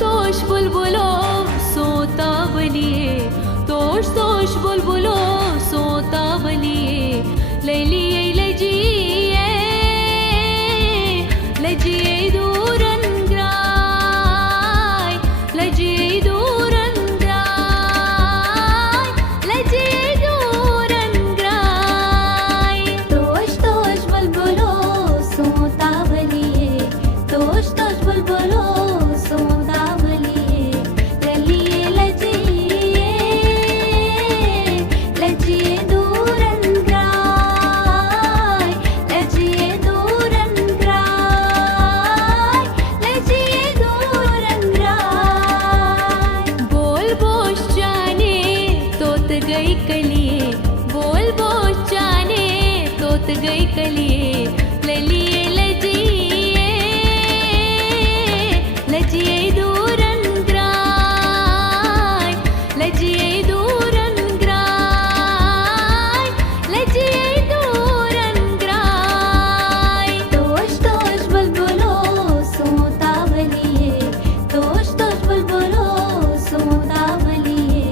तोश बुलबुलो सोता बलिए, तोश बुलबुलो सोता बलिए, लैलिए लजिए लजिए दूरन ग्राय, लजिए दूरन ग्राय, लजिए दूरन ग्राय। तोश बुलबुलो सोता बलिए, तोश बुलबुलो सोता बलिए, ललिए लजिए लजिए दूरन ग्राय, लजिए दूरन ग्राय, लजिए दूरन ग्राय। बोल बोश जाने तोत गई कलिए, बोल बोश जाने तोत गई कलिए, ललिए लजिए लजिए दूरन ग्राय, लजिए दूरन ग्राय, लजिए दूरन ग्राय। तोश बुलबुलो सोता बलिए, तोश बुलबुलो सोता बलिए,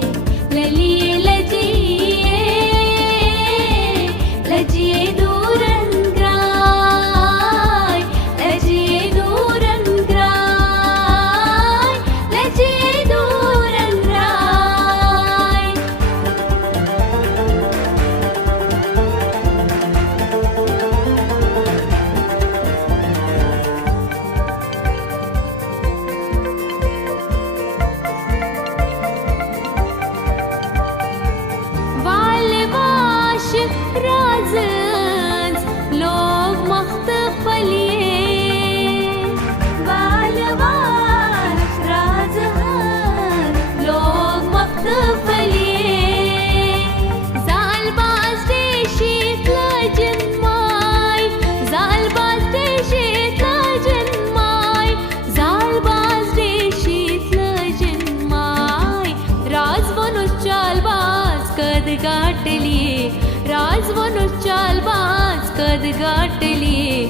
ललिए लजिए लजिए दूरन ग्राय, लजिए दूरन ग्राय, लजिए दूरन ग्राय। वालवाश राजन्स लोग मख्तफलिए, वालवाश राजहंस लोग मख्तफलिए, जालबाज देशीत लजन्माय, जालबाज देशीत लजन्माय, जालबाज देशीत लजन्माय। राजवनुष चालबाज कद गाठलिए, राजवनुष चालबाज कद गाठलिए।